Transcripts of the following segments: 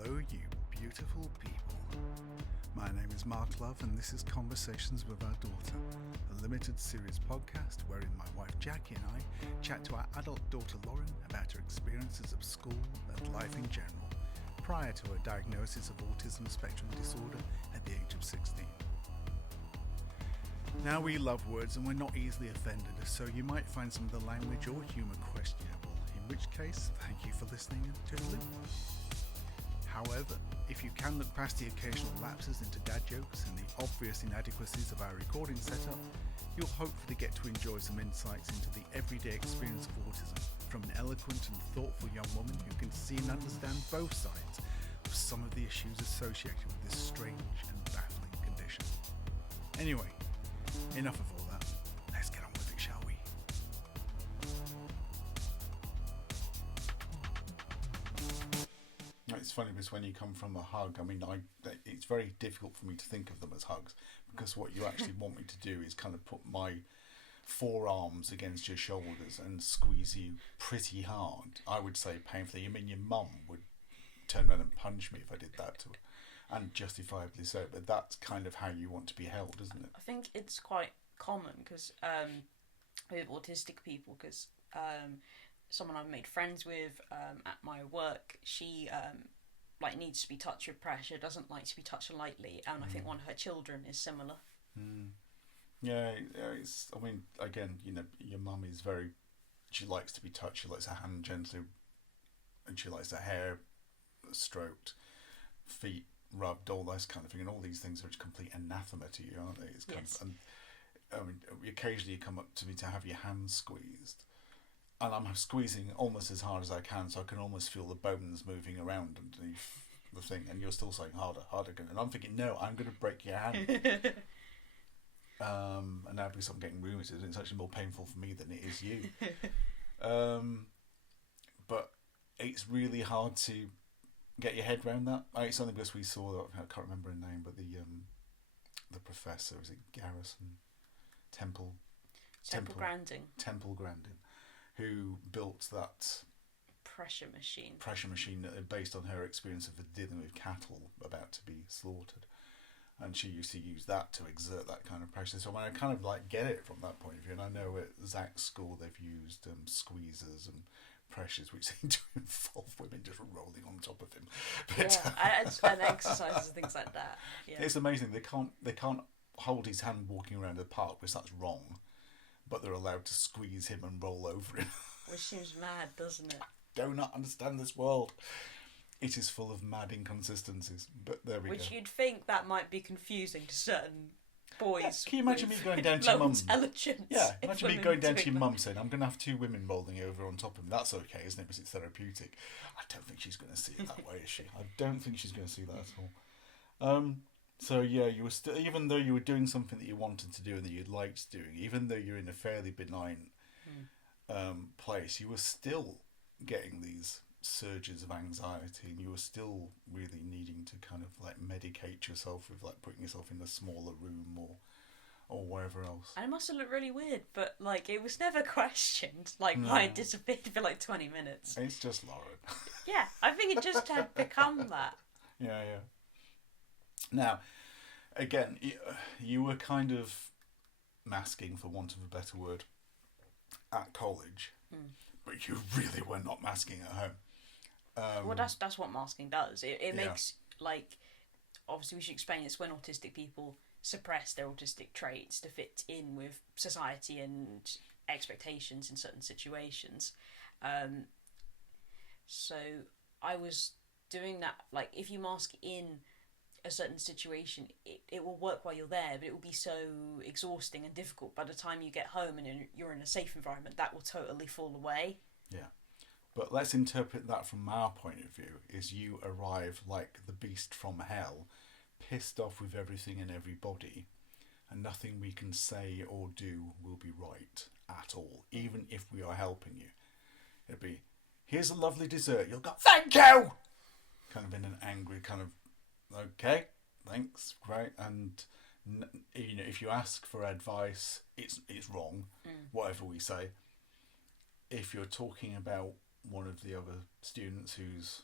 Hello, you beautiful people. My name is Mark Love, and this is Conversations with Our Daughter, a limited series podcast wherein my wife Jackie and I chat to our adult daughter Lauren about her experiences of school and life in general, prior to her diagnosis of Autism Spectrum Disorder at the age of 16. Now, we love words and we're not easily offended, so you might find some of the language or humour questionable, in which case, thank you for listening and toodaloo. However, if you can look past the occasional lapses into dad jokes and the obvious inadequacies of our recording setup, you'll hopefully get to enjoy some insights into the everyday experience of autism from an eloquent and thoughtful young woman who can see and understand both sides of some of the issues associated with this strange and baffling condition. Anyway, enough of all that. Let's get on with it, shall we? It's funny because when you come from a hug, it's very difficult for me to think of them as hugs, because what you actually want me to do is kind of put my forearms against your shoulders and squeeze you pretty hard. I would say painfully. I mean, your mum would turn around and punch me if I did that to her, and justifiably so, but that's kind of how you want to be held, isn't it? I think it's quite common because with autistic people, because someone I've made friends with at my work, she needs to be touched with pressure, doesn't like to be touched lightly, and I think one of her children is similar. Yeah, again, your mum is she likes to be touched, she likes her hand gently, and she likes her hair stroked, feet rubbed, all this kind of thing, and all these things are just complete anathema to you, aren't they? It's kind yes. Occasionally you come up to me to have your hand squeezed, and I'm squeezing almost as hard as I can, so I can almost feel the bones moving around underneath the thing, and you're still saying harder, and I'm thinking, no, I'm going to break your hand. And now because I'm getting rheumatism, it's actually more painful for me than it is you. But it's really hard to get your head around that. It's only because we saw, I can't remember her name, but the professor, is it Garrison? Temple Grandin, who built that pressure machine based on her experience of dealing with cattle about to be slaughtered, and she used to use that to exert that kind of pressure. So I kind of get it from that point of view, and I know at Zach's school they've used squeezers and pressures which seem to involve women just rolling on top of him. But, and exercises and things like that. Yeah. It's amazing. They can't hold his hand walking around the park, because that's wrong, but they're allowed to squeeze him and roll over him. Which seems mad, doesn't it? Do not understand this world. It is full of mad inconsistencies, but there we go. Which you'd think that might be confusing to certain boys. Yeah, can you imagine me going down to mum? Intelligence. Yeah, imagine me going down to your mum saying, I'm going to have two women rolling over on top of me. That's okay, isn't it? Because it's therapeutic. I don't think she's going to see it that way, is she? I don't think she's going to see that at all. So yeah, you were still, even though you were doing something that you wanted to do and that you liked doing, even though you're in a fairly benign place, you were still getting these surges of anxiety, and you were still really needing to kind of medicate yourself with putting yourself in a smaller room or wherever else. And it must have looked really weird, but it was never questioned. Why it disappeared for 20 minutes. It's just Lauren. Yeah, I think it just had become that. Yeah. Now, again, you were kind of masking, for want of a better word, at college, but you really were not masking at home. Well, that's what masking does. It makes, obviously we should explain it's when autistic people suppress their autistic traits to fit in with society and expectations in certain situations. So I was doing that, if you mask in a certain situation, it will work while you're there, but it will be so exhausting and difficult by the time you get home and you're in a safe environment, that will totally fall away. Yeah. But let's interpret that from our point of view, is you arrive like the beast from hell, pissed off with everything and everybody, and nothing we can say or do will be right at all, even if we are helping you. It'd be, here's a lovely dessert, you'll go, thank you! Kind of in an angry kind of, okay, thanks, great. And if you ask for advice, it's wrong, whatever we say. If you're talking about one of the other students who's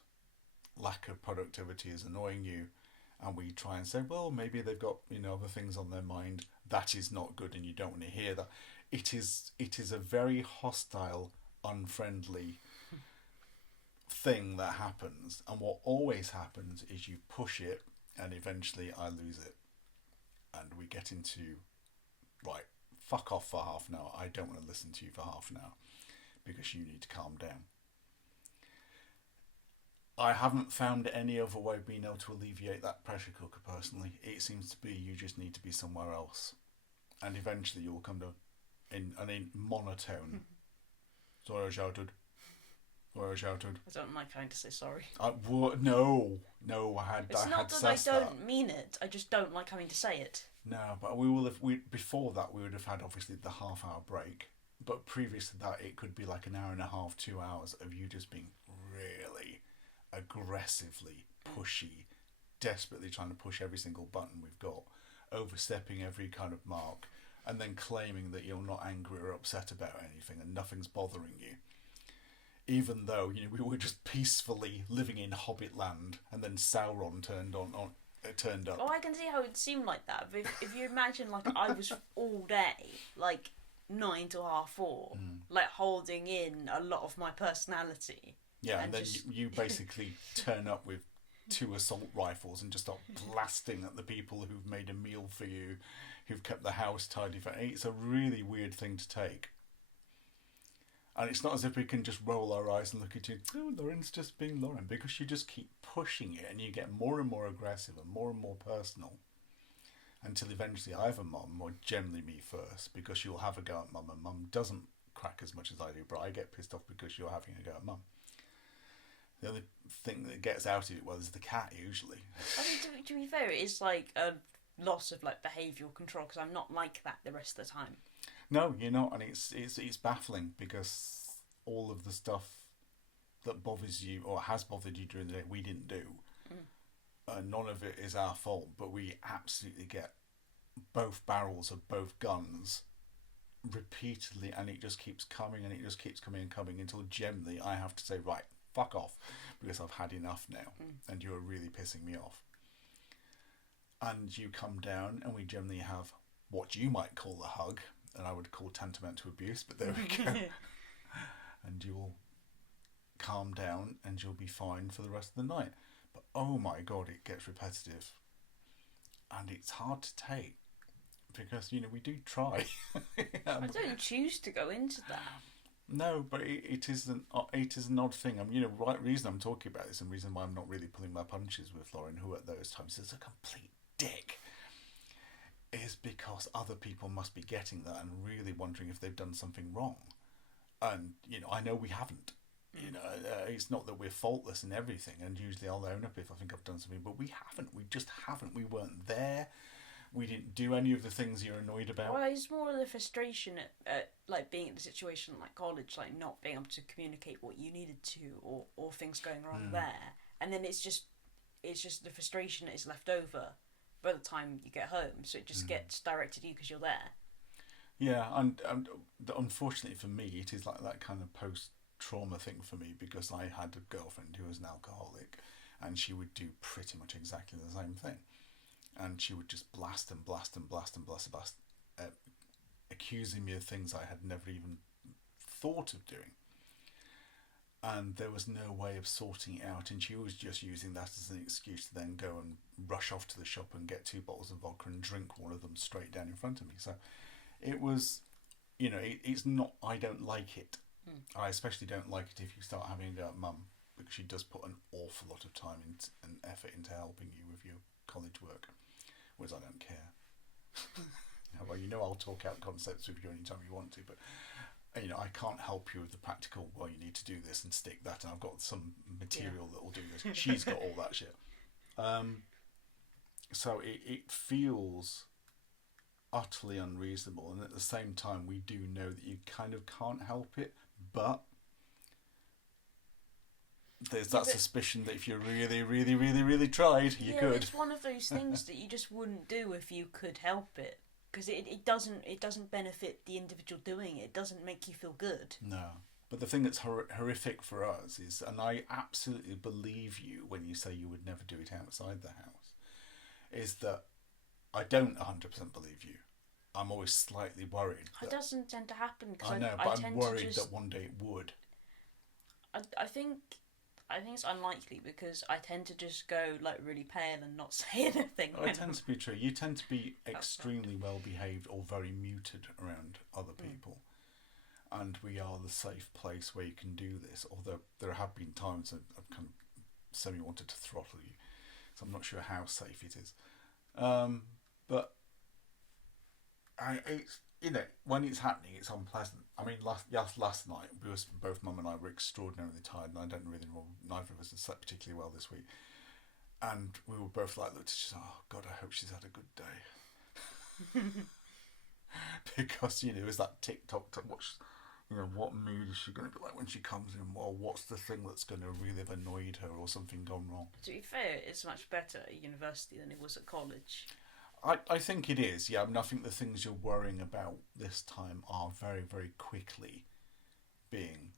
lack of productivity is annoying you, and we try and say, well, maybe they've got, other things on their mind, that is not good and you don't want to hear that. It is a very hostile, unfriendly thing that happens, and what always happens is you push it and eventually I lose it and we get into, right, fuck off for half an hour, I don't want to listen to you for half an hour because you need to calm down. I haven't found any other way of being able to alleviate that pressure cooker personally. It seems to be you just need to be somewhere else, and eventually you'll come to in monotone. Sorry, I shouted. I don't like having to say sorry. No, I had. It's not that I don't mean it. I just don't like having to say it. No, but before that we would have had obviously the half-hour break. But previous to that, it could be like an hour and a half, 2 hours of you just being really aggressively pushy, desperately trying to push every single button we've got, overstepping every kind of mark, and then claiming that you're not angry or upset about anything and nothing's bothering you. Even though, we were just peacefully living in Hobbit land, and then Sauron turned up. Oh, I can see how it seemed like that. But if you imagine, like, I was all day, like 9 to 4:30, like holding in a lot of my personality. Yeah, and then you basically turn up with 2 assault rifles and just start blasting at the people who've made a meal for you, who've kept the house tidy. It's a really weird thing to take. And it's not as if we can just roll our eyes and look at you, oh, Lauren's just being Lauren, because you just keep pushing it and you get more and more aggressive and more personal until eventually either mum, or generally me first, because you'll have a go at mum and mum doesn't crack as much as I do, but I get pissed off because you're having a go at mum. The only thing that gets out of it, is the cat usually. I mean, to be fair, it is like a loss of like behavioural control, because I'm not like that the rest of the time. No, you're not, and it's baffling because all of the stuff that bothers you or has bothered you during the day we didn't do. None of it is our fault, but we absolutely get both barrels of both guns repeatedly, and it just keeps coming and it just keeps coming and coming until generally I have to say, right, fuck off, because I've had enough now and you're really pissing me off. And you come down and we generally have what you might call a hug, and I would call tantamount to abuse, but there we go. And you'll calm down and you'll be fine for the rest of the night. But oh my God, it gets repetitive. And it's hard to take because, we do try. I don't choose to go into that. No, but it is an odd thing. Right reason I'm talking about this and reason why I'm not really pulling my punches with Lauren, who at those times is a complete dick, is because other people must be getting that and really wondering if they've done something wrong. And, I know we haven't. It's not that we're faultless in everything, and usually I'll own up if I think I've done something, but we haven't. We just haven't. We weren't there. We didn't do any of the things you're annoyed about. Well, it's more of the frustration at like being in a situation like college, like not being able to communicate what you needed to, or things going wrong there, and then it's just the frustration that is left over by the time you get home, so it just gets directed at you because you're there. Yeah, and unfortunately for me, it is like that kind of post-trauma thing for me, because I had a girlfriend who was an alcoholic, and she would do pretty much exactly the same thing. And she would just blast, accusing me of things I had never even thought of doing. And there was no way of sorting it out, and she was just using that as an excuse to then go and rush off to the shop and get 2 bottles of vodka and drink one of them straight down in front of me. So it was, it's not, I don't like it. I especially don't like it if you start having a go at mum, because she does put an awful lot of time and effort into helping you with your college work, whereas I don't care. Well, I'll talk out concepts with you anytime you want to, but I can't help you with the practical, well, you need to do this and stick that, and I've got some material that will do this. She's got all that shit. So it feels utterly unreasonable, and at the same time we do know that you kind of can't help it, but there's that suspicion that if you really, really, really, really tried, you could. It's one of those things that you just wouldn't do if you could help it, because it doesn't benefit the individual doing it. It doesn't make you feel good. No, But the thing that's horrific for us is, and I absolutely believe you when you say you would never do it outside the house, is that I don't 100% believe you. I'm always slightly worried. It doesn't tend to happen. I know, but I'm worried that one day it would. I think it's unlikely because I tend to just go like really pale and not say anything. It tends to be true. You tend to be extremely well behaved or very muted around other people. And we are the safe place where you can do this. Although there have been times I've kind of semi-wanted to throttle you. So I'm not sure how safe it is. But it's, you know, when it's happening, it's unpleasant. I mean, last night, both Mum and I were extraordinarily tired, and I don't really know, neither of us had slept particularly well this week. And we were both like, looked at each other, oh God, I hope she's had a good day. Because, you know, it was that TikTok to watch, you know, what mood is she going to be like when she comes in? Or what's the thing that's going to really have annoyed her or something gone wrong? To be fair, it's much better at university than it was at college. I think it is, yeah. I mean, I think the things you're worrying about this time are very, very quickly being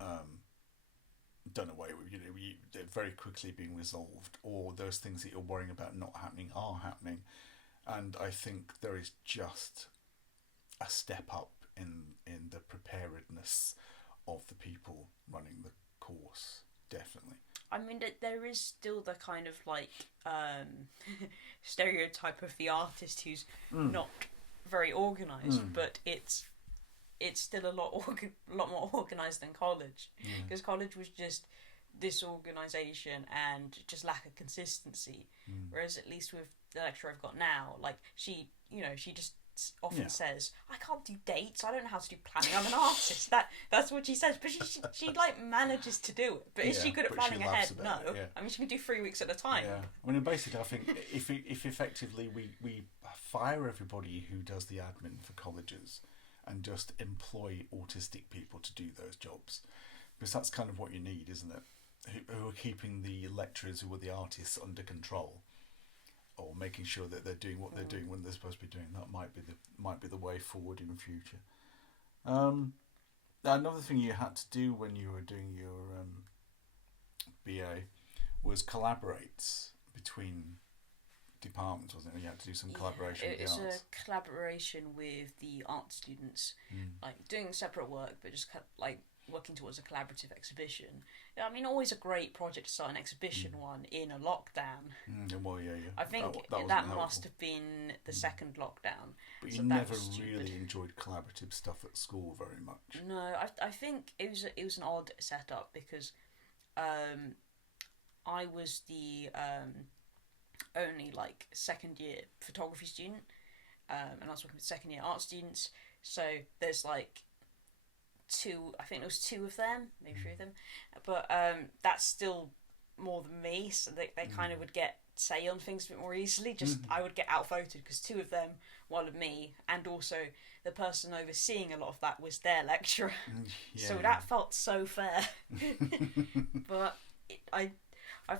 done away with. You know, they're very quickly being resolved, or those things that you're worrying about not happening are happening. And I think there is just a step up in the preparedness of the people running the course, definitely. I mean, there is still the kind of like stereotype of the artist who's not very organised, but it's still a lot more organised than college, because college was just disorganisation and just lack of consistency. Whereas at least with the lecturer I've got now, like she just often says, I can't do dates, I don't know how to do planning, I'm an artist. That's what she says, but she like manages to do it. But is she good at planning ahead? No. I mean, she can do 3 weeks at a time. Yeah. I mean, basically, I think if effectively we fire everybody who does the admin for colleges and just employ autistic people to do those jobs, because that's kind of what you need, isn't it? Who are keeping the lecturers who are the artists under control, or making sure that they're doing what they're doing when they're supposed to be doing. That might be the way forward in the future. Another thing you had to do when you were doing your BA was collaborate between departments, wasn't it? You had to do some collaboration with the arts. It's a collaboration with the art students, like doing separate work, but just like working towards a collaborative exhibition. I mean, always a great project to start an exhibition one in a lockdown. Well, yeah. I think that must have been the second lockdown. But you never really enjoyed collaborative stuff at school very much. No, I think it was an odd setup because I was the only like second year photography student, and I was working with second year art students. So there's like I think there was 2 of them, maybe 3 of them, but that's still more than me, so they kind of would get say on things a bit more easily. Just I would get outvoted because 2 of them, one of me, and also the person overseeing a lot of that was their lecturer. So that felt so fair. But I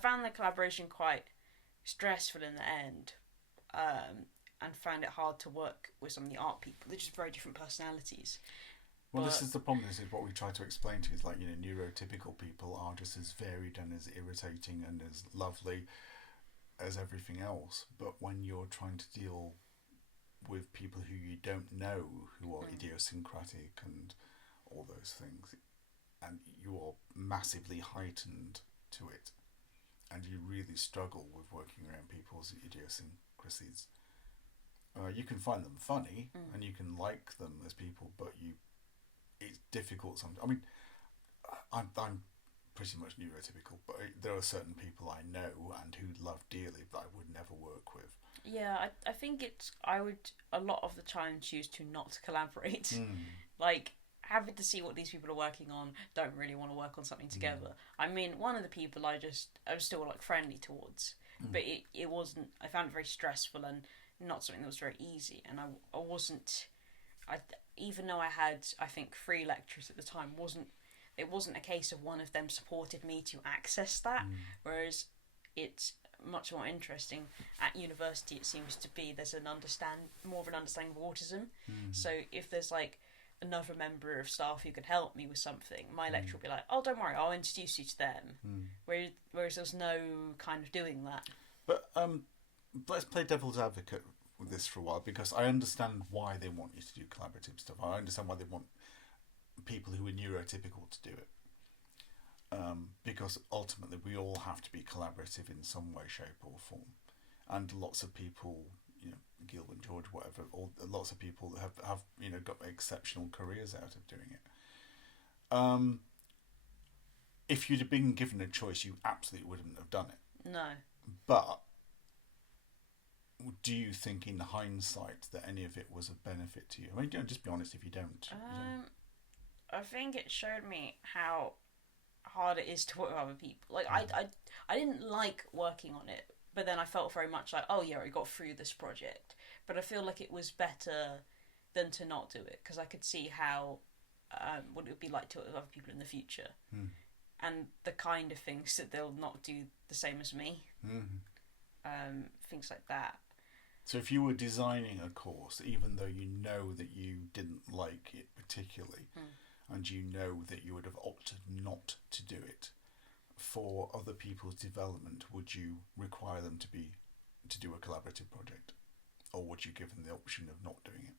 found the collaboration quite stressful in the end, and found it hard to work with some of the art people. They're just very different personalities. Well, this is the problem. This is what we try to explain to you. Is like, you know, neurotypical people are just as varied and as irritating and as lovely as everything else. But when you're trying to deal with people who you don't know, who are idiosyncratic and all those things, and you are massively heightened to it, and you really struggle with working around people's idiosyncrasies. You can find them funny and you can like them as people, but it's difficult sometimes. I mean, I'm pretty much neurotypical, but there are certain people I know and who love dearly that I would never work with. Yeah, I think I would a lot of the time choose to not collaborate. Like, having to see what these people are working on, don't really want to work on something together. I mean, one of the people I was still like friendly towards, but it wasn't, I found it very stressful and not something that was very easy, and I wasn't, even though I had, I think, 3 lecturers at the time, it wasn't a case of one of them supported me to access that, whereas it's much more interesting at university. It seems to be there's more of an understanding of autism. So if there's like another member of staff who could help me with something, my lecturer would be like, "Oh, don't worry, I'll introduce you to them." Whereas there's no kind of doing that. But let's play devil's advocate with this for a while, because I understand why they want you to do collaborative stuff. I understand why they want people who are neurotypical to do it. Because ultimately we all have to be collaborative in some way, shape or form. And lots of people, Gil and George, whatever, lots of people have got exceptional careers out of doing it. If you'd have been given a choice, you absolutely wouldn't have done it. No. But do you think in hindsight that any of it was of benefit to you? I mean, just be honest if you don't. I think it showed me how hard it is to work with other people. Like, I didn't like working on it, but then I felt very much like, oh yeah, I got through this project. But I feel like it was better than to not do it, because I could see how what it would be like to work with other people in the future, and the kind of things that they'll not do the same as me, things like that. So if you were designing a course, even though you know that you didn't like it particularly, and you know that you would have opted not to do it, for other people's development, would you require them to do a collaborative project, or would you give them the option of not doing it?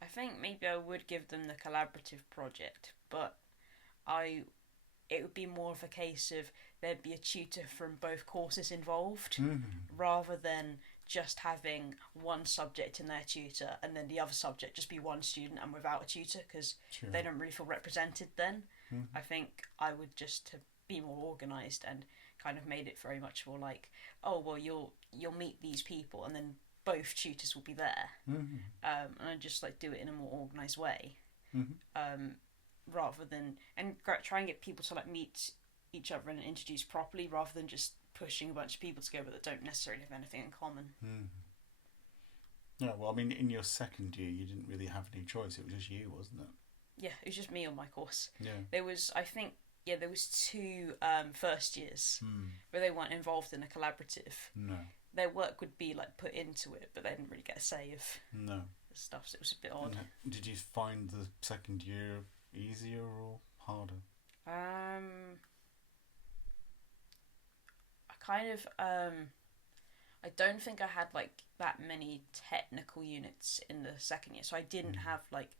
I think maybe I would give them the collaborative project, but it would be more of a case of there'd be a tutor from both courses involved, rather than just having one subject in their tutor and then the other subject just be one student and without a tutor, because they don't really feel represented then. I think I would just to be more organised and kind of made it very much more like, oh well, you'll meet these people and then both tutors will be there, and I just like do it in a more organised way, rather than try and get people to like meet each other and introduce properly, rather than just pushing a bunch of people together that don't necessarily have anything in common. Yeah, well, I mean, in your second year, you didn't really have any choice. It was just you, wasn't it? Yeah, it was just me on my course. Yeah. There was, I think, there was 2 first years where they weren't involved in a collaborative. No. Their work would be like put into it, but they didn't really get a say of the stuff, so it was a bit odd. And did you find the second year easier or harder? I don't think I had like that many technical units in the second year, so I didn't have like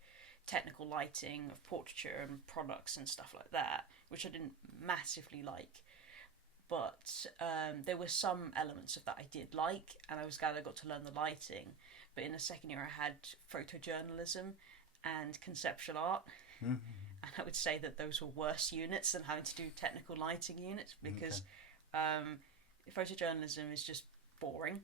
technical lighting of portraiture and products and stuff like that, which I didn't massively like. But there were some elements of that I did like, and I was glad I got to learn the lighting. But in the second year I had photojournalism and conceptual art, and I would say that those were worse units than having to do technical lighting units, because photojournalism is just boring.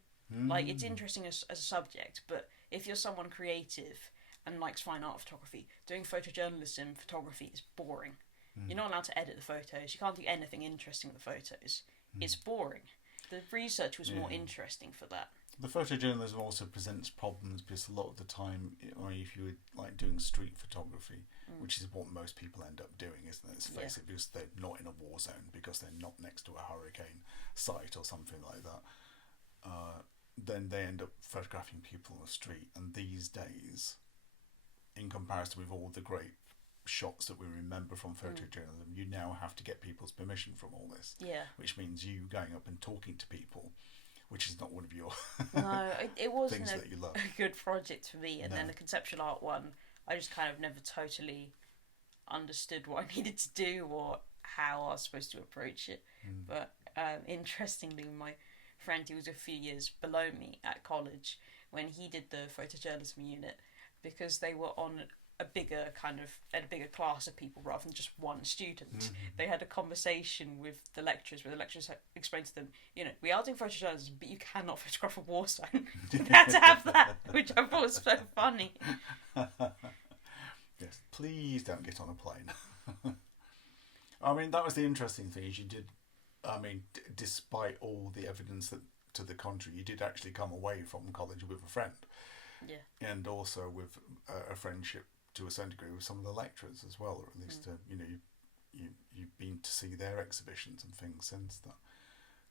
Like, it's interesting as a subject, but if you're someone creative and likes fine art photography, doing photojournalism photography is boring. You're not allowed to edit the photos. You can't do anything interesting with the photos. It's boring. The research was more interesting for that. The photojournalism also presents problems, because a lot of the time, if you were like doing street photography, which is what most people end up doing, isn't it? Let's face it, because they're not in a war zone, because they're not next to a hurricane site or something like that. Then they end up photographing people on the street. And these days, in comparison with all the great shots that we remember from photojournalism, you now have to get people's permission from all this. Yeah. Which means you going up and talking to people, which is not one of your it wasn't things that you love. A good project for me. And then the conceptual art one, I just kind of never totally understood what I needed to do or how I was supposed to approach it. But interestingly, my friend who was a few years below me at college, when he did the photojournalism unit, because they were on a bigger class of people rather than just one student, they had a conversation with the lecturers where the lecturers explained to them, we are doing photojournalism, but you cannot photograph a war zone. You had to have that, which I thought was so funny. Yes, please don't get on a plane. I mean, that was the interesting thing, is you did, despite all the evidence that to the contrary, you did actually come away from college with a friend. Yeah. And also with a friendship to a certain degree with some of the lecturers as well, or at least you've been to see their exhibitions and things since that.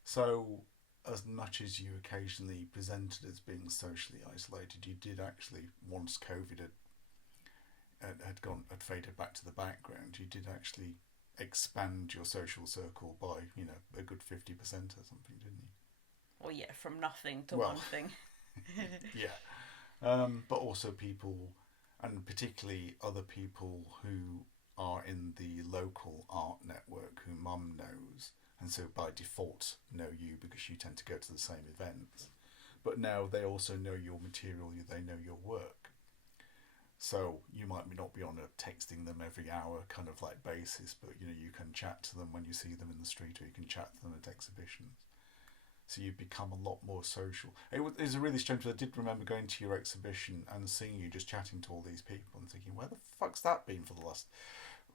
So as much as you occasionally presented as being socially isolated, you did actually, once COVID had faded back to the background, you did actually expand your social circle by, a good 50% or something, didn't you? Well, yeah, from nothing to one thing. Yeah. But also people, and particularly other people who are in the local art network who mum knows, and so by default know you because you tend to go to the same events. But now they also know your material, they know your work. So you might not be on a texting them every hour kind of like basis, but you can chat to them when you see them in the street, or you can chat to them at exhibitions. So you become a lot more social. It was a really strange. I did remember going to your exhibition and seeing you just chatting to all these people and thinking, where the fuck's that been for the last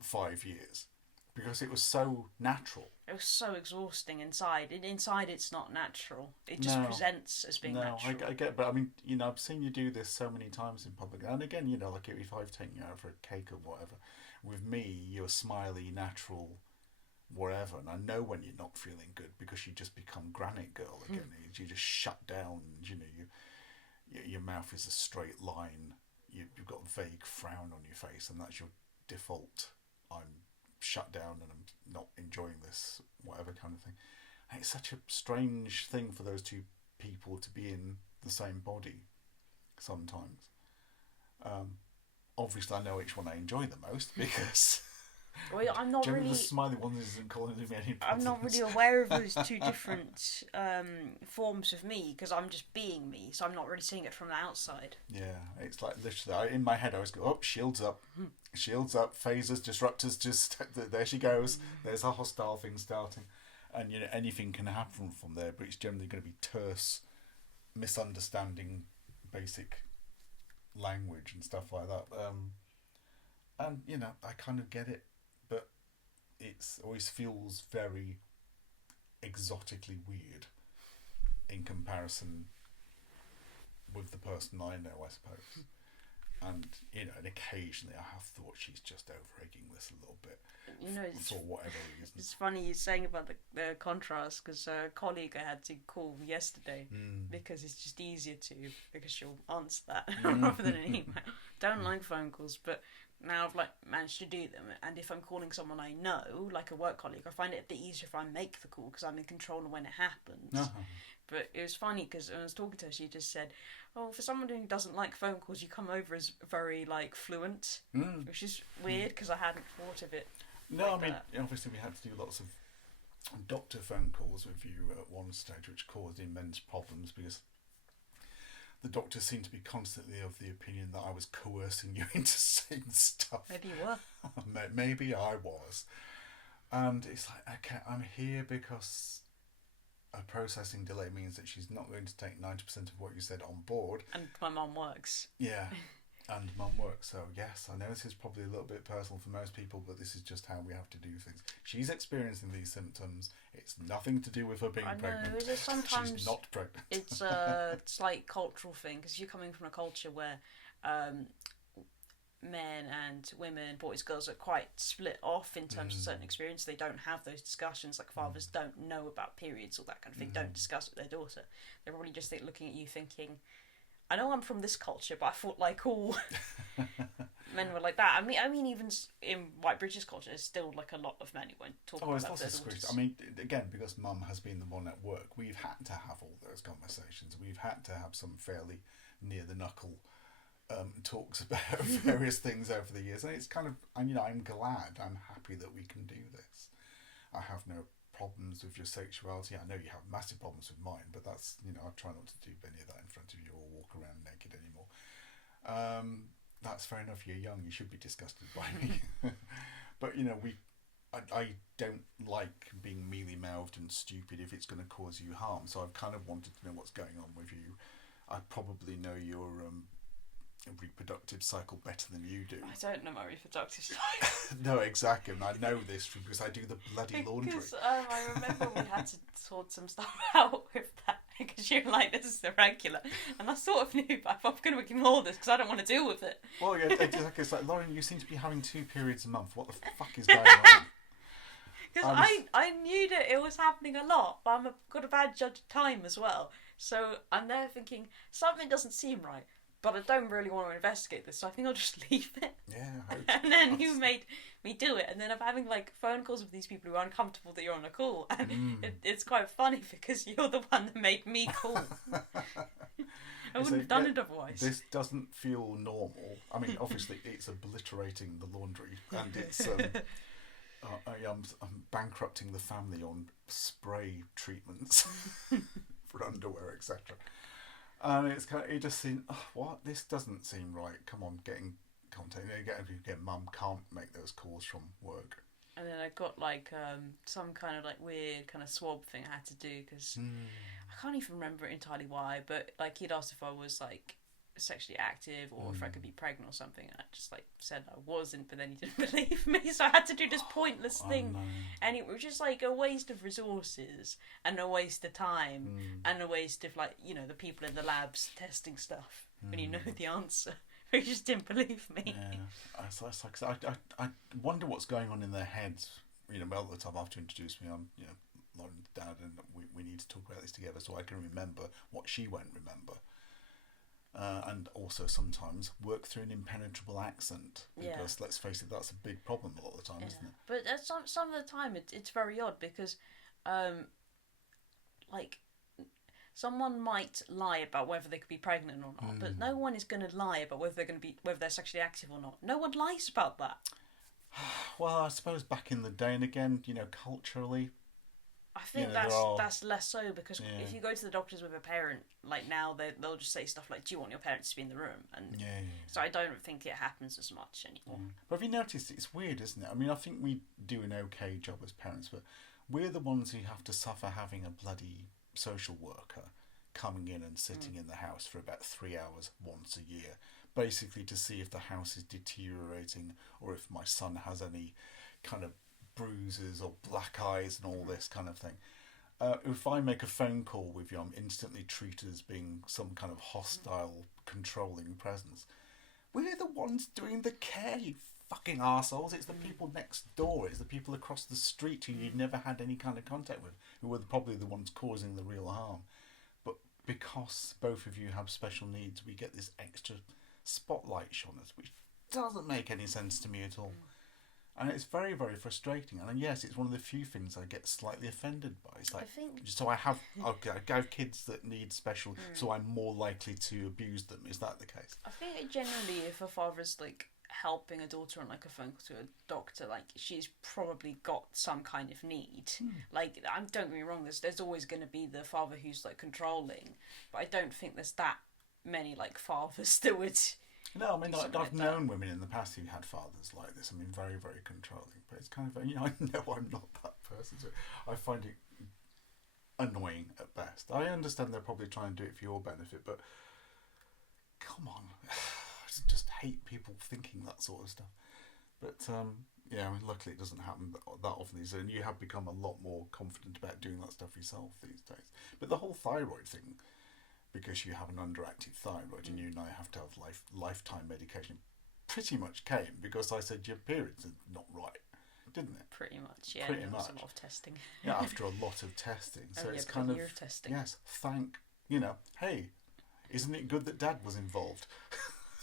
5 years? Because it was so natural. It was so exhausting inside. Inside it's not natural. It just presents as being natural. I get, but I mean, I've seen you do this so many times in public. And again, like if I've taken you out for a cake or whatever, with me, you're smiley, natural, whatever. And I know when you're not feeling good because you just become granite girl again. You just shut down. Your mouth is a straight line. You've got a vague frown on your face, and that's your default. I'm shut down and I'm not enjoying this, whatever kind of thing. And it's such a strange thing for those two people to be in the same body sometimes. Obviously I know which one I enjoy the most because well, I'm not generally really the smiley one isn't calling me any I'm not really aware of those two different forms of me because I'm just being me, so I'm not really seeing it from the outside. Yeah, it's like literally in my head I always go, shields up, phasers, disruptors, just there she goes. There's a hostile thing starting, and anything can happen from there, but it's generally going to be terse, misunderstanding basic language and stuff like that. And I kind of get it, but it's always feels very exotically weird in comparison with the person I know, I suppose. And and occasionally I have thought she's just over-egging this a little bit, for whatever reason. It's funny you're saying about the contrast, because a colleague I had to call yesterday because it's just easier because she'll answer that rather than an email. Don't like phone calls, but now I've managed to do them, and if I'm calling someone I know, like a work colleague, I find it a bit easier if I make the call because I'm in control of when it happens. But it was funny because when I was talking to her, she just said, for someone who doesn't like phone calls, you come over as very fluent, which is weird because I hadn't thought of it. No, obviously we had to do lots of doctor phone calls with you at one stage, which caused immense problems because the doctor seemed to be constantly of the opinion that I was coercing you into saying stuff. Maybe you were. Maybe I was. And it's like, okay, I'm here because a processing delay means that she's not going to take 90% of what you said on board. And my mum works. Yeah, and mum works. So yes, I know this is probably a little bit personal for most people, but this is just how we have to do things. She's experiencing these symptoms. It's nothing to do with her being pregnant. Is it sometimes she's not pregnant. It's a slight cultural thing, because you're coming from a culture where men and women, boys, girls are quite split off in terms of certain experience. They don't have those discussions, like fathers don't know about periods or that kind of thing, don't discuss it with their daughter. They're probably just looking at you thinking, I know I'm from this culture, but I thought all men were like that. I mean, even in white British culture, there's still a lot of men who won't talk about there's their lots of daughters. I mean, again, because mum has been the one at work, we've had to have all those conversations. We've had to have some fairly near the knuckle talks about various things over the years, and it's kind of, I'm glad, I'm happy that we can do this. I have no problems with your sexuality. I know you have massive problems with mine, but that's, I try not to do any of that in front of you or walk around naked anymore. That's fair enough. You're young, you should be disgusted by me. But I don't like being mealy-mouthed and stupid if it's going to cause you harm, so I've kind of wanted to know what's going on with you. I probably know your reproductive cycle better than you do. I don't know my reproductive cycle. No, exactly, and I know this because I do the bloody laundry. Because I remember we had to sort some stuff out with that, because you're like, this is irregular, and I sort of knew, but I'm going to ignore this because I don't want to deal with it. Well, yeah, exactly. It's like, Lauren, you seem to be having 2 periods a month. What the fuck is going on? Because I I knew that it was happening a lot, but I'm got a bad judge of time as well. So I'm there thinking, something doesn't seem right, but I don't really want to investigate this, so I think I'll just leave it. Yeah. And then you made me do it, and then I'm having like phone calls with these people who are uncomfortable that you're on a call, and it's quite funny because you're the one that made me call. I wouldn't have done it otherwise. This doesn't feel normal. I mean, obviously, it's obliterating the laundry, and it's I'm bankrupting the family on spray treatments for underwear, etc. And it's kind of, it just seems, what? This doesn't seem right. Come on, getting contact. Again, mum can't make those calls from work. And then I got like some kind of like weird kind of swab thing I had to do because I can't even remember entirely why, but like he'd asked if I was like sexually active or if I could be pregnant or something, and I just like said I wasn't, but then he didn't believe me, so I had to do this pointless thing, and it was just like a waste of resources and a waste of time and a waste of like, you know, the people in the labs testing stuff when you know the answer. He just didn't believe me. Yeah, I wonder what's going on in their heads. You know, all the time after introduce me, I'm, you know, Lauren's dad, and we need to talk about this together so I can remember what she won't remember. And also sometimes work through an impenetrable accent, because let's face it, that's a big problem a lot of the time, isn't it? But some of the time it's very odd because, like, someone might lie about whether they could be pregnant or not, but no one is going to lie about whether they're sexually active or not. No one lies about that. Well, I suppose back in the day, and again, you know, culturally, I think that's less so because if you go to the doctors with a parent, like now they'll just say stuff like, "Do you want your parents to be in the room?" And so I don't think it happens as much anymore. But have you noticed it's weird, isn't it? I mean, I think we do an okay job as parents, but we're the ones who have to suffer having a bloody social worker coming in and sitting in the house for about 3 hours once a year, basically to see if the house is deteriorating or if my son has any kind of bruises or black eyes and all this kind of thing. If I make a phone call with you, I'm instantly treated as being some kind of hostile, controlling presence. We're the ones doing the care, you fucking arseholes. It's the people next door, it's the people across the street who you've never had any kind of contact with, who are probably the ones causing the real harm. But because both of you have special needs, we get this extra spotlight shone us, which doesn't make any sense to me at all. And it's very, very frustrating. And yes, it's one of the few things I get slightly offended by. It's like, I have kids that need special, so I'm more likely to abuse them. Is that the case? I think generally, if a father's like helping a daughter on like a phone call to a doctor, like she's probably got some kind of need. Like, don't get me wrong, there's always going to be the father who's like controlling, but I don't think there's that many like fathers that would. No, I mean, I've known women in the past who had fathers like this. I mean, very, very controlling. But it's kind of, you know, I know I'm not that person, so I find it annoying at best. I understand they're probably trying to do it for your benefit, but come on. I just hate people thinking that sort of stuff. But, yeah, I mean, luckily it doesn't happen that often these days, and you have become a lot more confident about doing that stuff yourself these days. But the whole thyroid thing, because you have an underactive thyroid and you now have to have lifetime medication, pretty much came because I said your periods are not right, didn't it? Pretty much, yeah. Pretty much. A lot of testing. Yeah, after a lot of testing. So it's kind of, testing. Yes, hey, isn't it good that Dad was involved?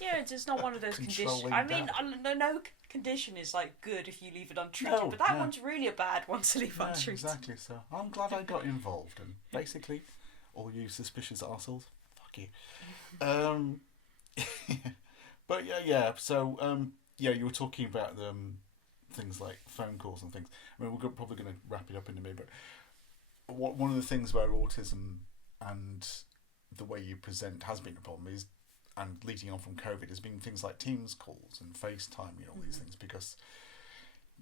Yeah, it's not one of those conditions. I mean, no condition is like good if you leave it untreated, but that one's really a bad one to leave untreated. Exactly. So I'm glad I got involved, and basically, all you suspicious arseholes, fuck you. But yeah. So you were talking about things like phone calls and things. I mean, we're probably going to wrap it up in a minute. But one of the things where autism and the way you present has been a problem is, and leading on from COVID, has been things like Teams calls and FaceTime, all these things, because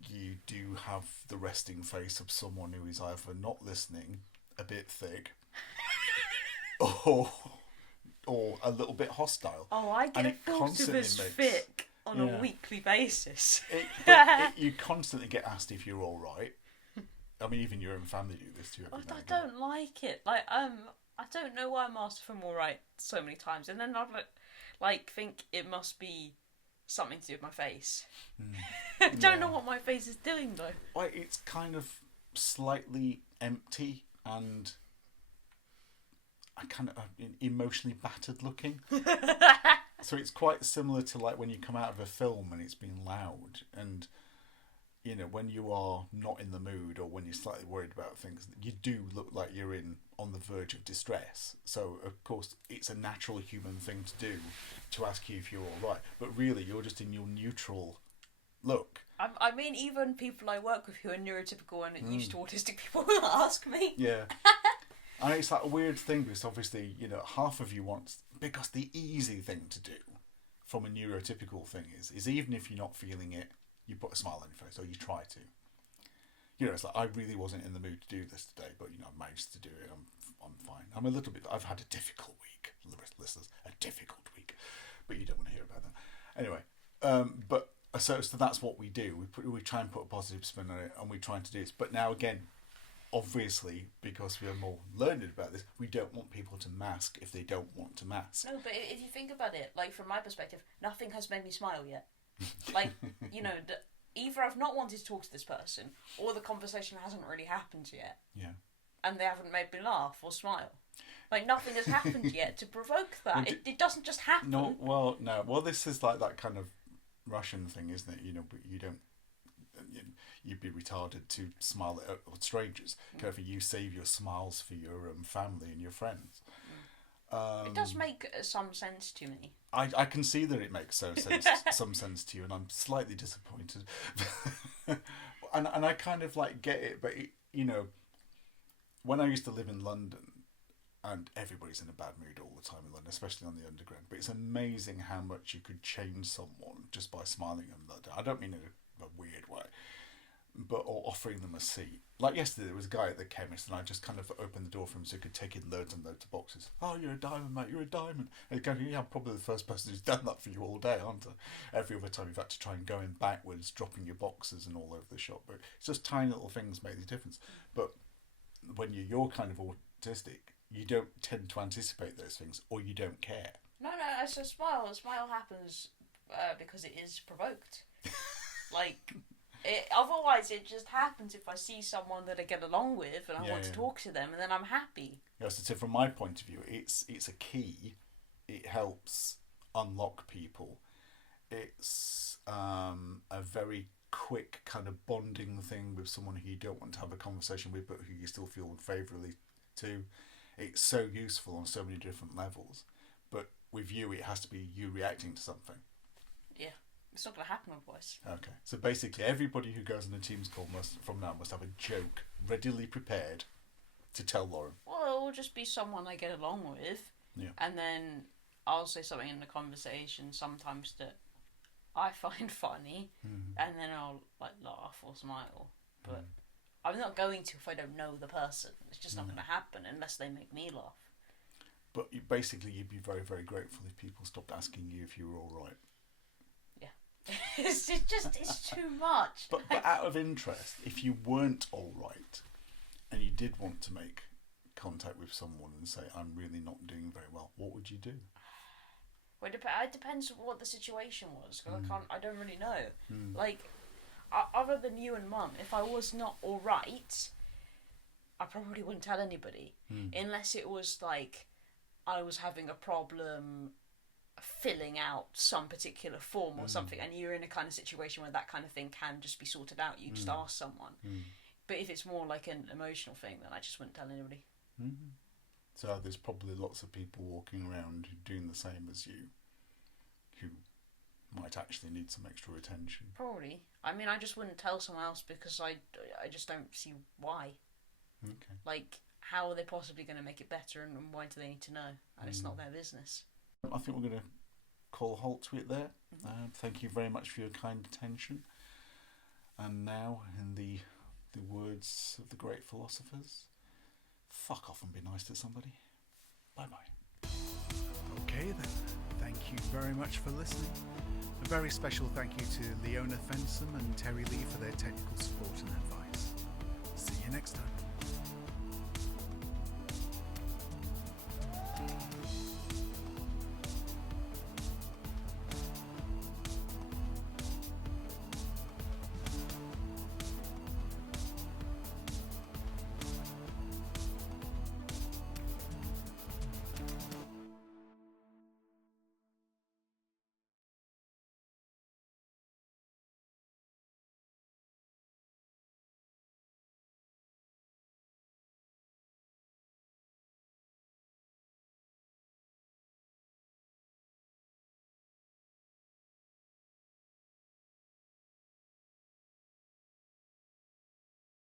you do have the resting face of someone who is either not listening, a bit thick, or a little bit hostile. Oh, I get a thought of as thick on a weekly basis. You constantly get asked if you're all right. I mean, even your own family do this to you. I don't like it. Like, I don't know why I'm asked if I'm all right so many times, and then I'd like think it must be something to do with my face. I don't know what my face is doing though. Well, it's kind of slightly empty and I kind of emotionally battered looking. So it's quite similar to like when you come out of a film and it's been loud, and you know, when you are not in the mood or when you're slightly worried about things, you do look like you're on the verge of distress. So of course it's a natural human thing to do, to ask you if you're all right, but really you're just in your neutral look. I mean, even people I work with who are neurotypical and used to autistic people will ask me. Yeah. And it's like a weird thing because obviously, you know, half of you wants, because the easy thing to do from a neurotypical thing is even if you're not feeling it, you put a smile on your face, or you try to. You know, it's like, I really wasn't in the mood to do this today, but you know, I managed to do it. I'm fine. I've had a difficult week, listeners, a difficult week, but you don't want to hear about that. Anyway, but so that's what we do. We try and put a positive spin on it, and we're trying to do this. But now again, obviously, because we are more learned about this, we don't want people to mask if they don't want to mask. No, but if you think about it, like from my perspective, nothing has made me smile yet. Like, you know, either I've not wanted to talk to this person, or the conversation hasn't really happened yet. Yeah. And they haven't made me laugh or smile. Like, nothing has happened yet to provoke that. Well, it doesn't just happen. No. Well, this is like that kind of Russian thing, isn't it? You know, but you don't. You'd be retarded to smile at strangers. However, you save your smiles for your family and your friends. It does make some sense to me. I can see that it makes some sense to you, and I'm slightly disappointed. and I kind of like get it, but you know, when I used to live in London, and everybody's in a bad mood all the time in London, especially on the Underground. But it's amazing how much you could change someone just by smiling at them. I don't mean in a weird way, or offering them a seat. Like yesterday, there was a guy at the chemist, and I just kind of opened the door for him so he could take in loads and loads of boxes. Oh, you're a diamond, mate, you're a diamond. And he's going, yeah, I'm probably the first person who's done that for you all day, aren't I? Every other time you've had to try and go in backwards, dropping your boxes and all over the shop. But it's just tiny little things make the difference. But when you're kind of autistic, you don't tend to anticipate those things, or you don't care. No, it's a smile. A smile happens because it is provoked. Like... otherwise, it just happens if I see someone that I get along with and I want to talk to them, and then I'm happy. Yeah, so from my point of view, it's a key. It helps unlock people. It's a very quick kind of bonding thing with someone who you don't want to have a conversation with, but who you still feel favourably to. It's so useful on so many different levels. But with you, it has to be you reacting to something. Yeah. It's not going to happen otherwise. Okay. So basically, everybody who goes on a Teams call must have a joke readily prepared to tell Lauren. Well, it will just be someone I get along with. Yeah. And then I'll say something in the conversation sometimes that I find funny, and then I'll like laugh or smile. But I'm not going to if I don't know the person. It's just not going to happen unless they make me laugh. But you'd be very, very grateful if people stopped asking you if you were all right. It's too much. But out of interest, if you weren't all right and you did want to make contact with someone and say, I'm really not doing very well, what would you do? Well, it depends what the situation was, because I don't really know. Like, other than you and Mum, if I was not all right, I probably wouldn't tell anybody. Unless it was like I was having a problem filling out some particular form or something, and you're in a kind of situation where that kind of thing can just be sorted out. You just ask someone. But if it's more like an emotional thing, then I just wouldn't tell anybody. So there's probably lots of people walking around doing the same as you, who might actually need some extra attention. Probably. I mean, I just wouldn't tell someone else because I just don't see why. Okay. Like, how are they possibly going to make it better, and why do they need to know? And it's not their business. I think we're going to call a halt to it there. Thank you very much for your kind attention. And now, in the words of the great philosophers, fuck off and be nice to somebody. Bye-bye. Okay then, thank you very much for listening. A very special thank you to Leona Fensom and Terry Lee for their technical